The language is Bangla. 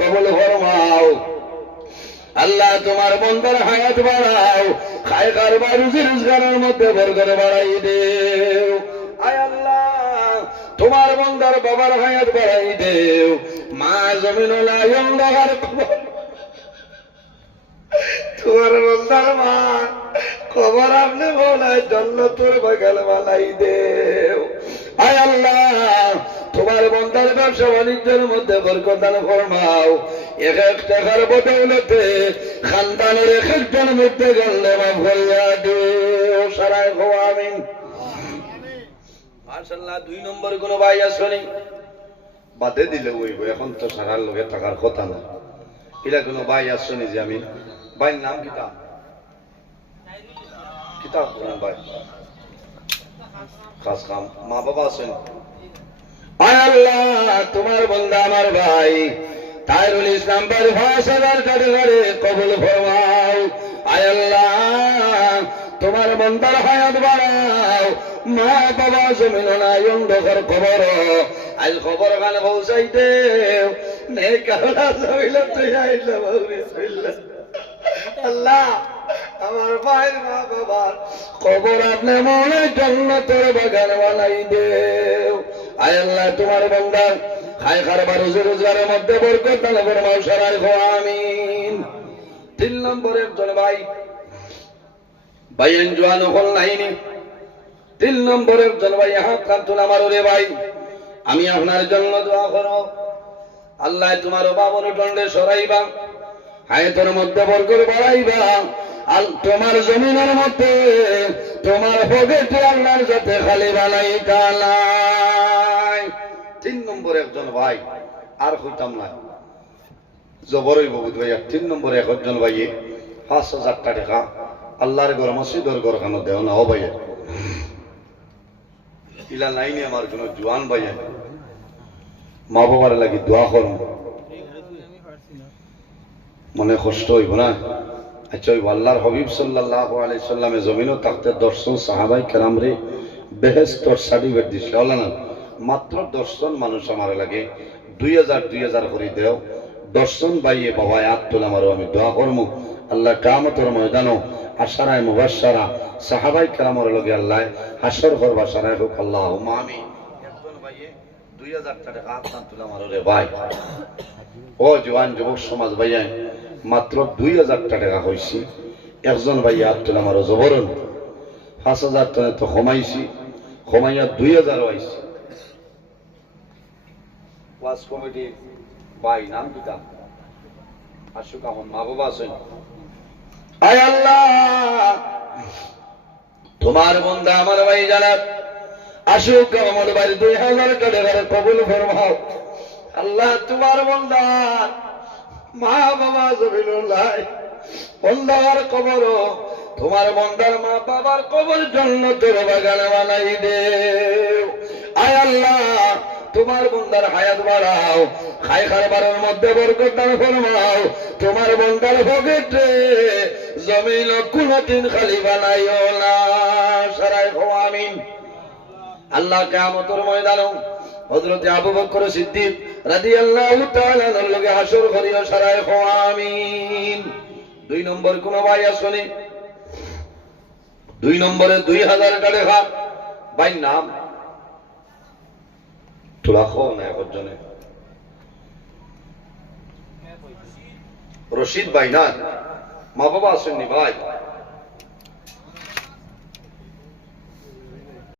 কবুল ফরমাও। আল্লাহ তোমার বন্দার হায়াত বাড়াও, খায় কারবার রুজি রোজগারের মধ্যে বরকত বাড়াই দেও। আয় আল্লাহ তোমার বন্দার বাবার হায়াত বাড়াই দেও। মা জমিন অন্ধকার কবর, তোমার বন্দার মা কবর আপনি বলায় জান্নাতের বাগান বানাই দেও। আয় আল্লাহ তোমার বন্দার ব্যবসা বাণিজ্যের মধ্যে বরকত দান ফরমাও। এক এক টাকার বদৌলতে খানদানের এক একজন মধ্যে গেলে মাফ করিয়া দিও। সারায় হো আমিন। মাশাআল্লাহ। 2 নম্বর কোন ভাই আসনি বাদে দিলে হইব, এখন তো সারার লোকে টাকার কথা না। এরা কোন ভাই আসনি যে আমি ভাই নাম কিতা কিতাব কোন ভাই খাস কাম মা বাবা আছেন। আয় আল্লাহ তোমার বন্দা আমার ভাই তাইরুল ইসলাম ভাই 5000 টাকা করে কবুল ফরমাও। আয় আল্লাহ তোমার বন্দার হায়াত বাড়াও, মা বাবা জমিন নাই অন্ধকার কবর আজ খবর গান পৌঁছাইতে নেক আল্লাহ জমিল তুই আইলা বিসমিল্লাহ। আল্লাহ আমার ভাইয়ের মা বাবার কবর আপনি মনে জান্নাতের বাগান বানাই দেও। আয় আল্লাহ তোমার বান্দা খায় খারবার রুজি রোজগারের মধ্যে বরকত দান ফরমাও। সারাই হো আমিন। 3 নম্বর একজন ভাই ভাইয়ের জোয়ান হল নাইনি। 3 নম্বর একজন ভাই হাত কাতুন আমার রে ভাই আমি আপনার জন্য দোয়া করব। আল্লাহ তোমার বাবার দণ্ডে সরাইবা, হায়াতের মধ্যে বরকত বাড়াইবা। আর তোমার জমিনের মধ্যে তোমার পকেটে আল্লাহর সাথে খালি বানাই কালাই। 3 নম্বর একজন ভাই আর হইতাম না জবরই বহুত ভাই। 3 নম্বরে একজন ভাই 5000 টাকা আল্লাহর ঘর মসজিদের ঘর খানো দেও না ও ভাই। ইলা লাইনে আমার কোন জওয়ান ভাই মা বাবার লাগি দোয়া করুন, মনে কষ্ট হইব না। আচ্ছা ওই আল্লাহর হাবিব সাল্লাল্লাহু আলাইহি সাল্লামে জমিনও থাকতে 10 জন সাহাবায়ে কেরাম রে বেহেশতের সার্টিফিকেট দিছিল না। মাত্র 10 জন মানুষ আমার লাগে 2000 করে দেও। 10 জন ভাইয়ে বাবা আত্মল আমারও আমি দোয়া করবো। আল্লাহ কিয়ামতের ময়দানও আশারায়ে মুবাশশারা সাহাবায়ে কেরামের লগে আল্লাহ হাসর করবা। সারায় হোক আল্লাহুম্মা আমিন। একজন ভাইয়ে 2000 টাকা আত্মল আমারও রে ভাই ও জওয়ান যুবক সমাজ ভাইয়া মাত্র 2000 টাকা হইছি। একজন ভাইয়া আত্মল আমারও জবরন 5000 টাকা তো কমাইছি, কমাইয়া 2000 হইছি। ওয়াজ কমিটি ভাই নাম কিতা আশুক আহমদ মা বাবা আছেন। আয় আল্লাহ তোমার বন্দা আমার ভাই জানাত আশুক আহমদ ভাই 2000 টাকা কবুল ফরমাও। আল্লাহ তোমার বন্দা মা বাবা জমিনুল্লাহ বন্দার কবর তোমার বন্দার মা বাবার কবর জান্নাতের বাগান বানাই দেও। আয় আল্লাহ তোমার বন্দার হায়াত বাড়াও, খায় খারবারের মধ্যে বরকত দান ফরমাও। তোমার বন্দার পকেটে জমিন কোনদিন খালি বানাইও না। সারায় হো আমিন। আল্লাহ কিয়ামতের ময়দানে হযরত আবু বকর সিদ্দিক রাদিয়াল্লাহু তাআলা এর লগে হাসর করিও। সারায় হো আমিন। 2 নম্বর কোন ভাই আসনি 2 নম্বরে 2000 টাকা ভাই নাম তোলা খো না একজনে রশিদ ভাই না মা বাবা আসেননি ভাই